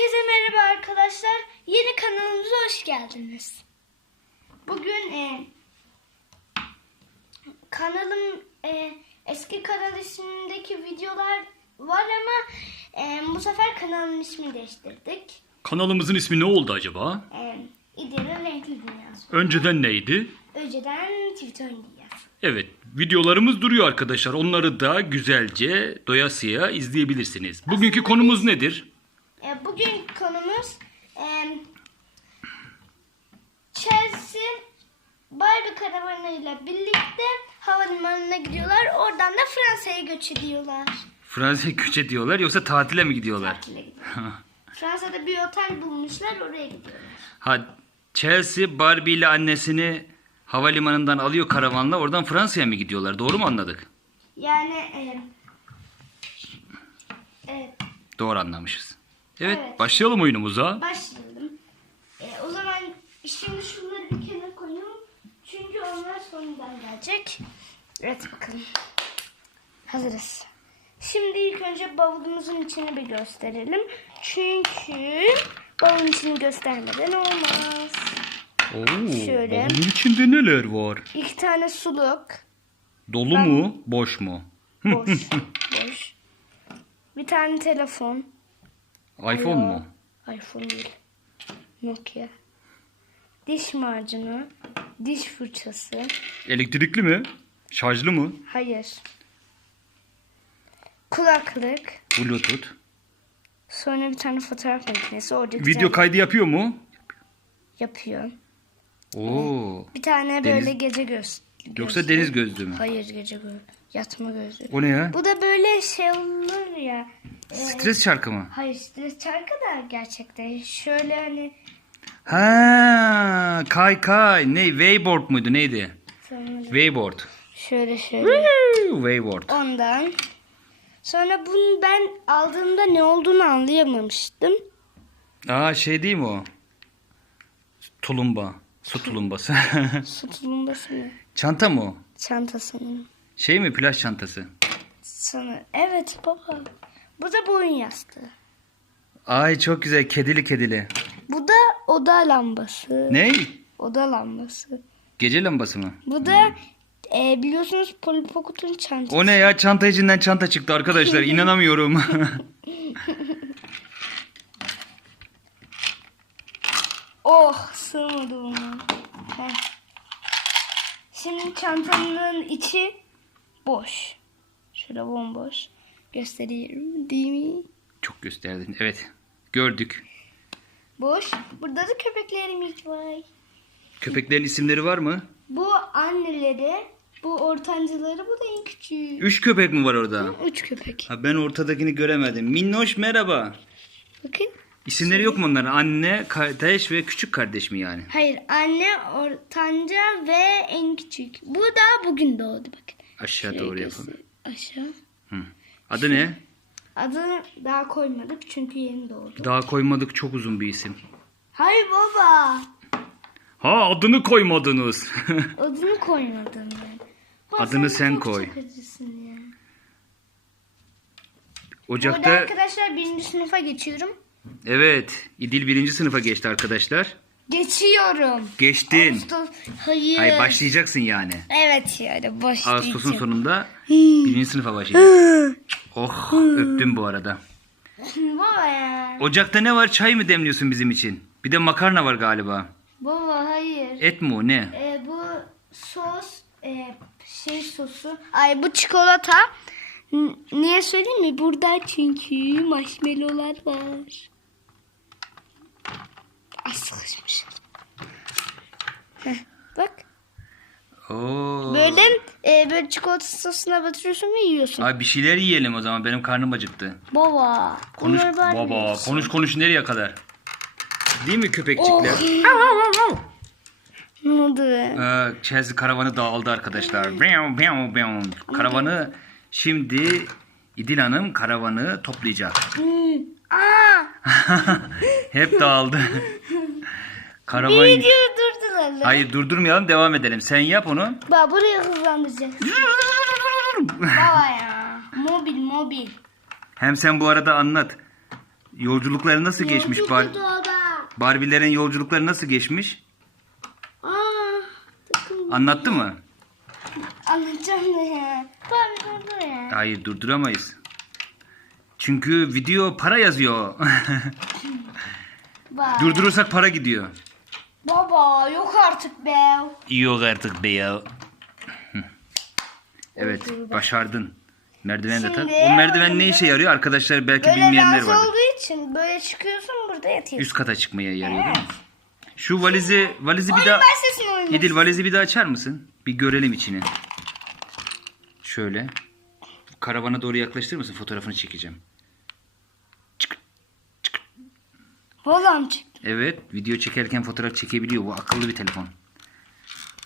Herkese merhaba arkadaşlar. Yeni kanalımıza hoş geldiniz. Bugün e, kanalım e, eski kanal ismindeki videolar var ama e, bu sefer kanalın ismini değiştirdik. Kanalımızın ismi ne oldu acaba? E, İdeal'in renkli dünyası. Önceden neydi? Önceden Twitter dünyası. Evet, videolarımız duruyor arkadaşlar. Onları da güzelce doyasıya izleyebilirsiniz. Bugünkü konumuz nedir? E, bugün konumuz e, Chelsea Barbie karavanıyla birlikte havalimanına gidiyorlar. Oradan da Fransa'ya göç ediyorlar. Fransa'ya göç ediyorlar yoksa tatile mi gidiyorlar? Tatile gidiyorlar. Fransa'da bir otel bulmuşlar oraya gidiyorlar. ha, Chelsea Barbie ile annesini havalimanından alıyor karavanla oradan Fransa'ya mı gidiyorlar? Doğru mu anladık? Yani e, evet Doğru anlamışız. Evet, Evet. başlayalım oyunumuza. başlayalım. E, o zaman şimdi şunları bir kenara koyalım. Çünkü onlar sonradan gelecek. Evet bakalım. Hazırız. Şimdi ilk önce bavulumuzun içini bir gösterelim. Çünkü bavulun içini göstermeden olmaz. Oo, Şöyle. Bunun içinde neler var? İki tane suluk. Dolu mu, boş mu? Boş. boş. Bir tane telefon. iPhone mu? iPhone değil. Nokia. Diş macunu. Diş fırçası. Elektrikli mi? Şarjlı mı? Hayır. Kulaklık. Bluetooth. Sonra bir tane fotoğraf makinesi. Orada Video tane kaydı yapıyor mu? yapıyor. Oo. Bir tane Deniz- böyle gece göz. Yoksa gözlüğü. deniz gözlüğü mü? Hayır gece göz. Yatma gözlüğü. O ne ya? Bu da böyle şey olur ya. e, Stres şarkı mı? hayır stres şarkı da gerçekten. Şöyle hani Ha, kay kay. Ne? Wayboard muydu? Neydi? sonra Wayboard. şöyle şöyle. Wayboard. Ondan. Sonra bunu ben aldığımda ne olduğunu anlayamamıştım. Aa şey değil mi o? Tulumba. Su tulumbası. Su tulumbası mı? Çanta mı o? Çantasının. Şey mi? Plaj çantası. Sana. Evet baba. Bu da boyun yastığı. Ay çok güzel. Kedili kedili. Bu da oda lambası. Ne? Oda lambası. Gece lambası mı? Bu da e, biliyorsunuz Polly çantası. O ne ya? Çanta içinden çanta çıktı arkadaşlar. İnanamıyorum. Oh sığmadı buna. Heh. Şimdi çantanın içi boş. Şöyle bomboş. Göstereyim değil mi? çok gösterdin. Evet. Gördük. Boş. Burada da köpeklerimiz var. Köpeklerin isimleri var mı? Bu anneleri, bu ortancıları, bu da en küçüğü. Üç köpek mi var orada? Üç köpek. Ha, ben ortadakini göremedim. Minnoş merhaba. Bakın. İsimleri yok mu onların? Anne, kardeş ve küçük kardeş mi yani? Hayır anne, ortanca ve en küçük. Bu da bugün doğdu bakın. Aşağı Şöyle doğru göster- yapalım. Aşağı. Hı. Adı ne? Adını daha koymadık çünkü yeni doğdu. Daha koymadık çok uzun bir isim. Hayır baba. Ha adını koymadınız. Adını koymadım ben. Bak, Adını sen çok koy. çok acısın ya. Ocakta arkadaşlar birinci sınıfa geçiyorum. evet İdil birinci sınıfa geçti arkadaşlar. Geçiyorum. Geçtin. Ağustos. Hayır. Hayır başlayacaksın yani. Evet yani başlayacağım. Ağustos'un sonunda birinci sınıfa başlayacaksın. oh öptüm bu arada. Baba ya. Ocakta ne var? Çay mı demliyorsun bizim için? Bir de makarna var galiba. Baba hayır. Et mi o ne? Ee, bu sos e, şey sosu. Ay bu çikolata. N- niye söyleyeyim mi? Burada çünkü marshmallowlar var. Ay sıkışmış. Heh, bak. Oo. Böyle e, böyle çikolata sosuna batırıyorsun ve yiyorsun. Ay bir şeyler yiyelim o zaman. Benim karnım acıktı. Baba. Konuş baba. mı? Konuş konuş nereye kadar? Değil mi köpekçikler? Oh. Ne oldu? Ee, Chelsea karavanı dağıldı arkadaşlar. Beyav, beyav, beyav. Karavanı şimdi İdil Hanım karavanı toplayacak. Aa! Hep dağıldı. Karavan... Video durdular. Hayır durdurmayalım devam edelim. Sen yap onu. Bak burayı hızlandıracağız. Baba ya. Mobil mobil. Hem sen bu arada anlat. Yolculukları nasıl geçmiş? Bar. Barbie'lerin yolculukları nasıl geçmiş? Aa. Anlattı mı? Anlatacağım da ya. Barbie durdu ya. Hayır durduramayız. Çünkü video para yazıyor. Bak. Durdurursak para gidiyor. Baba yok artık be. Yok artık be ya. Evet başardın. Merdiven de tak. Şimdi O merdiven ne işe yarıyor? Arkadaşlar belki Böyle bilmeyenler rahatsız vardır. olduğu için böyle çıkıyorsun burada yatıyorsun. Üst kata çıkmaya yarıyor değil mi? Şu valizi valizi bir Oyun daha başlasın oyun İdil valizi bir daha açar mısın? Bir görelim içini. Şöyle. Karavana doğru yaklaştırır mısın? Fotoğrafını çekeceğim. Oğlum çık. Evet, video çekerken fotoğraf çekebiliyor. Bu akıllı bir telefon.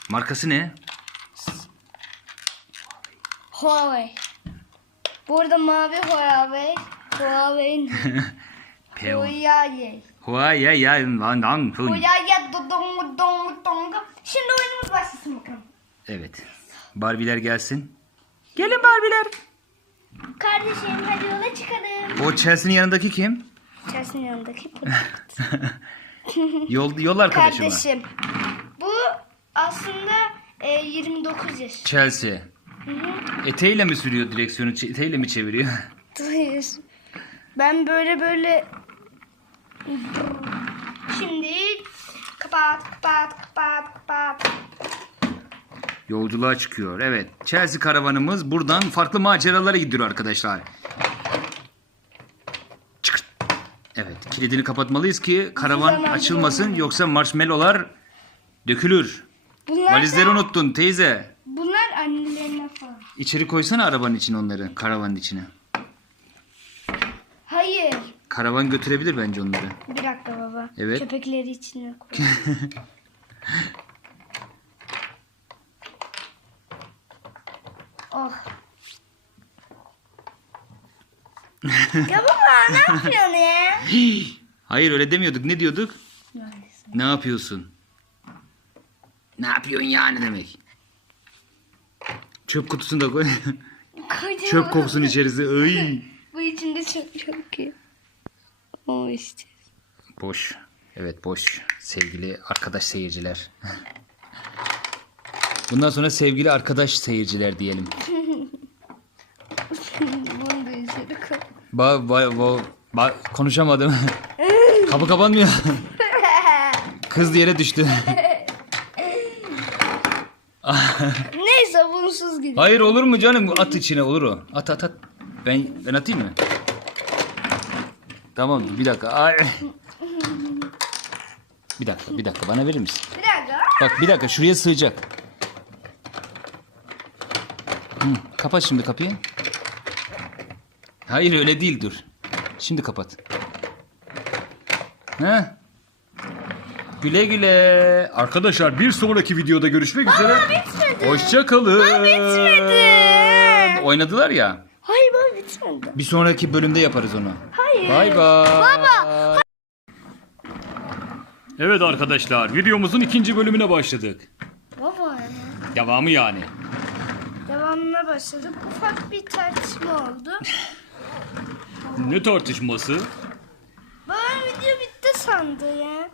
Markası ne? Huawei. Burada mavi Huawei. Huawei. Huawei. Huawei ya lan lan. Huawei dong dong dong. Şimdi oyunumuz başlasın bakalım. Evet. Barbiler gelsin. Gelin Barbiler. Kardeşim hadi yola çıkalım. O Chelsea'nin yanındaki kim? Chelsea'nin yanındaki. Yol yol arkadaşı mı? Kardeşim. Bu aslında e, 29 yaş. Chelsea. Hı hı. Eteğiyle mi sürüyor direksiyonu? Eteğiyle mi çeviriyor? Hayır. Ben böyle böyle Şimdi kapat kapat kapat kapat. Yolculuğa çıkıyor. Evet. Chelsea karavanımız buradan farklı maceralara gidiyor arkadaşlar. Çıkırt. Evet. Kilidini kapatmalıyız ki karavan açılmasın yoksa marshmallowlar dökülür. Bunlar Valizleri da- unuttun teyze. Bunlar annelerine falan. İçeri koysana arabanın için onları. Karavanın içine. Hayır. Karavan götürebilir bence onları. Bir dakika baba. Evet. Köpekleri içine koy. oh. Ya baba ne yapıyorsun ya? Hayır öyle demiyorduk. Ne diyorduk? Ne yapıyorsun? Ne yapıyorsun yani demek. Çöp kutusunu da koy. Kocaman. Çöp koksun içerisi. Iy. Bu içinde çok çok iyi. O işte. Boş. Evet boş. Sevgili arkadaş seyirciler. Bundan sonra sevgili arkadaş seyirciler diyelim. Bunu da içeri koy. Ba, ba, ba, ba- konuşamadım. Kapı kapanmıyor. Kız yere düştü. Neyse bunsuz gidiyor. Hayır olur mu canım? At içine olur o. At at at. Ben ben atayım mı? Tamam bir dakika. Ay. Bir dakika bir dakika bana verir misin? Bir dakika. Bak bir dakika şuraya sığacak. Hı, kapat şimdi kapıyı. Hayır öyle değil dur. Şimdi kapat. He? Güle güle. Arkadaşlar bir sonraki videoda görüşmek üzere. Bitmedi. Hoşçakalın. bitmedi. Oynadılar ya. Hayır baba bitmedi. Bir sonraki bölümde yaparız onu. Hayır. Bay bay. Baba. Evet arkadaşlar videomuzun ikinci bölümüne başladık. Baba ya. Devamı yani. Devamına başladık. Ufak bir tartışma oldu. Ne tartışması? Baba video bitti sandı ya.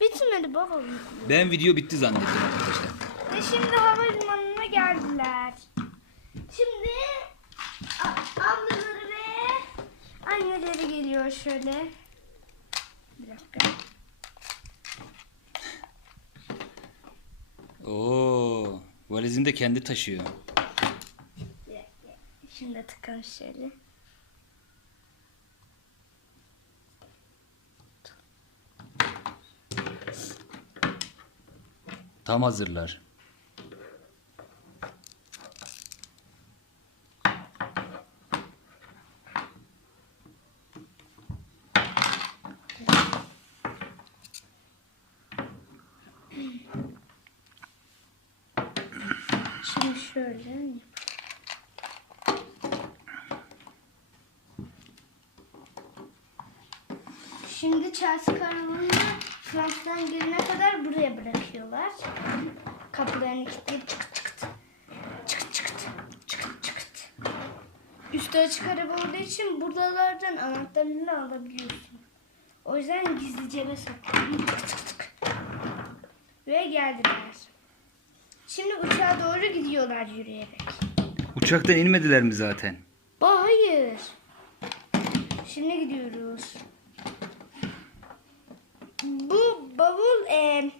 Bitmedi baba. Ben video bitti zannettim arkadaşlar. Ve şimdi havalimanına geldiler. Şimdi ablaları ve anneleri geliyor şöyle. Bir dakika. Oo, valizini de kendi taşıyor. Şimdi tıkan şöyle. Tam hazırlar. Şimdi şöyle. Şimdi Chelsea karavanını Fransa'dan gelene kadar buraya bırakıyorlar. Kapılarını kilitleyip çıkıt çıkıt. Çıkıt çıkıt. Çıkıt çıkıt. üstü açık araba olduğu için buradalardan anahtarını alabiliyorsun. O yüzden gizli cebe sakladım. Tık tık tık. Ve geldiler. Şimdi uçağa doğru gidiyorlar yürüyerek. Uçaktan inmediler mi zaten? Ba hayır. Şimdi gidiyoruz. Bu bavul e,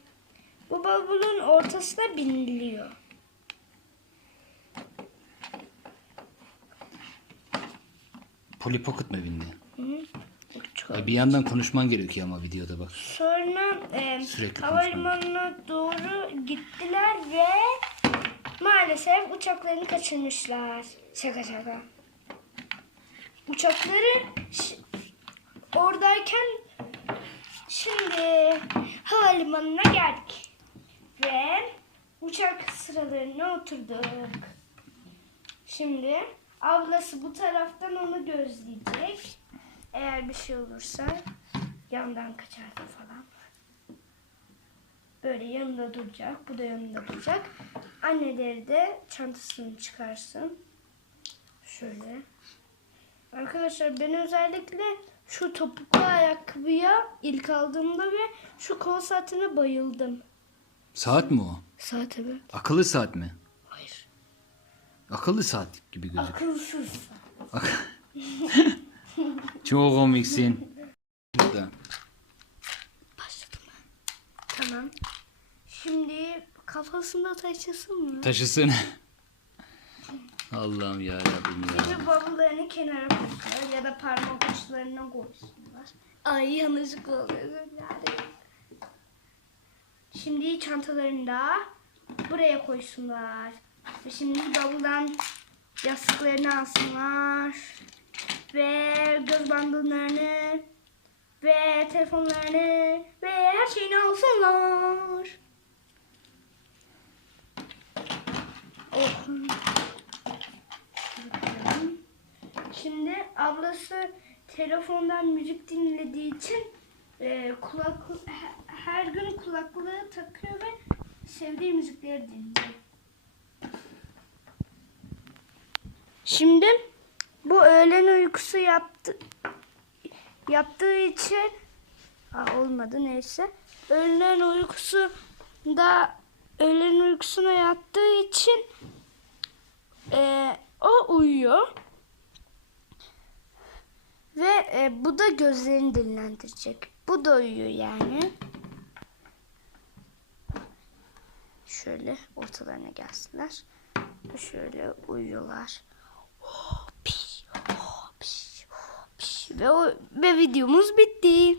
bu bavulun ortasına biniliyor. Polly Pocket mı bindi? Hı? Uçak. Ya bir yandan konuşman gerekiyor ama videoda bak. Sonra e, Sürekli havalimanına doğru gittiler ve maalesef uçaklarını kaçırmışlar. Şaka şaka. Uçakları oradayken şimdi havalimanına geldik. Ve uçak sıralarına oturduk. Şimdi ablası bu taraftan onu gözleyecek. Eğer bir şey olursa yandan kaçarsa falan. Böyle yanında duracak. Bu da yanında duracak. Anneleri de çantasını çıkarsın. Şöyle. Arkadaşlar ben özellikle şu topuklu ayakkabıya ilk aldığımda ve şu kol saatine bayıldım. Saat mi o? Saat evet. Akıllı saat mi? Hayır. Akıllı saat gibi gözüküyor. Akılsız. Çok komiksin. Burada. Başladım ben. Tamam. Şimdi kafasında taşısın mı? Taşısın. Allah'ım ya Rabbim ya. Şimdi bavullarını kenara koysunlar ya da parmak uçlarına koysunlar. Ay yanlışlıkla oluyor. Şimdi çantalarını da buraya koysunlar. Ve şimdi bavuldan yastıklarını alsınlar. Ve göz bandırlarını ve telefonlarını ve her şeyini alsınlar. Oh. Bakalım. Şimdi ablası telefondan müzik dinlediği için e, kulak he- her gün kulaklığı takıyor ve sevdiği müzikleri dinliyor. Şimdi bu öğlen uykusu yaptı yaptığı için Aa, olmadı neyse. Öğlen uykusu da öğlen uykusuna yattığı için e, o uyuyor. E, bu da gözlerini dinlendirecek. Bu da uyuyor yani. Şöyle ortalarına gelsinler. Şöyle uyuyorlar. Piş, piş, oh, piş. Ve, ve videomuz bitti.